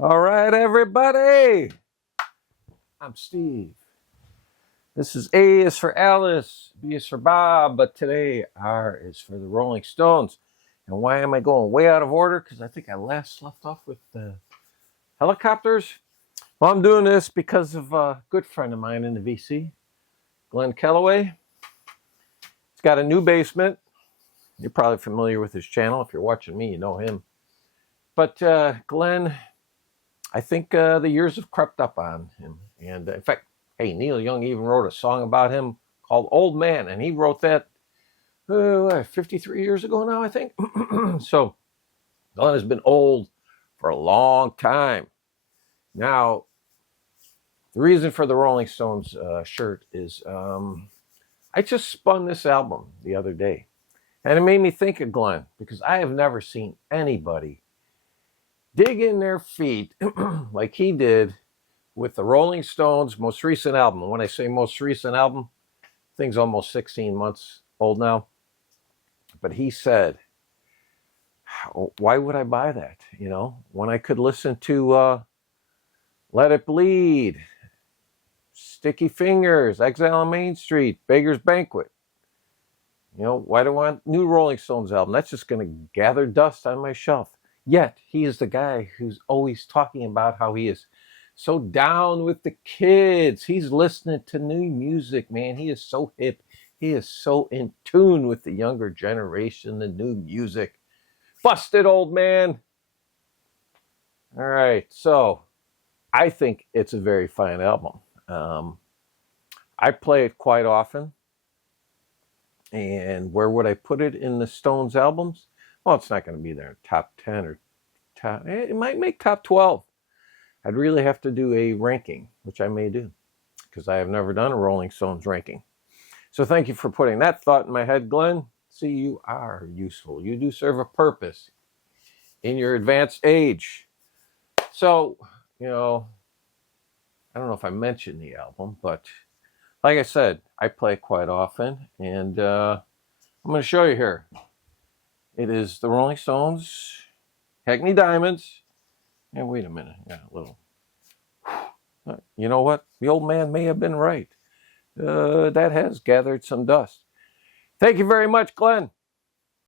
All right, everybody. I'm Steve. This is A is for Alice, B is for Bob, but today R is for the Rolling Stones. And why am I going way out of order? Because I think I last left off with the helicopters. Well, I'm doing this because of a good friend of mine in the VC, Glenn Kellaway. He's got a new basement. You're probably familiar with his channel. If you're watching me, you know him. But Glenn, I think the years have crept up on him. And in fact, hey, Neil Young even wrote a song about him called Old Man. And he wrote that 53 years ago now, I think. So Glenn has been old for a long time. Now, the reason for the Rolling Stones shirt is I just spun this album the other day. And it made me think of Glenn because I have never seen anybody dig in their feet like he did with the Rolling Stones' most recent album. And when I say most recent album, thing's almost 16 months old now. But he said, why would I buy that? You know, when I could listen to Let It Bleed, Sticky Fingers, Exile on Main Street, Beggar's Banquet. You know, why do I want new Rolling Stones album? That's just going to gather dust on my shelf. Yet, he is the guy who's always talking about how he is so down with the kids. He's listening to new music, man. He is so hip. He is so in tune with the younger generation, the new music. Busted, old man. All right, so I think it's a very fine album. I play it quite often. And where would I put it in the Stones albums? Well, it's not going to be there in top 10 or top. It might make top 12. I'd really have to do a ranking, which I may do, because I have never done a Rolling Stones ranking. So thank you for putting that thought in my head, Glenn. See, you are useful. You do serve a purpose in your advanced age. So, you know, I don't know if I mentioned the album, but like I said, I play quite often, and I'm going to show you here. It is the Rolling Stones, Hackney Diamonds, and wait a minute, yeah, a little. You know what? The old man may have been right. That has gathered some dust. Thank you very much, Glenn.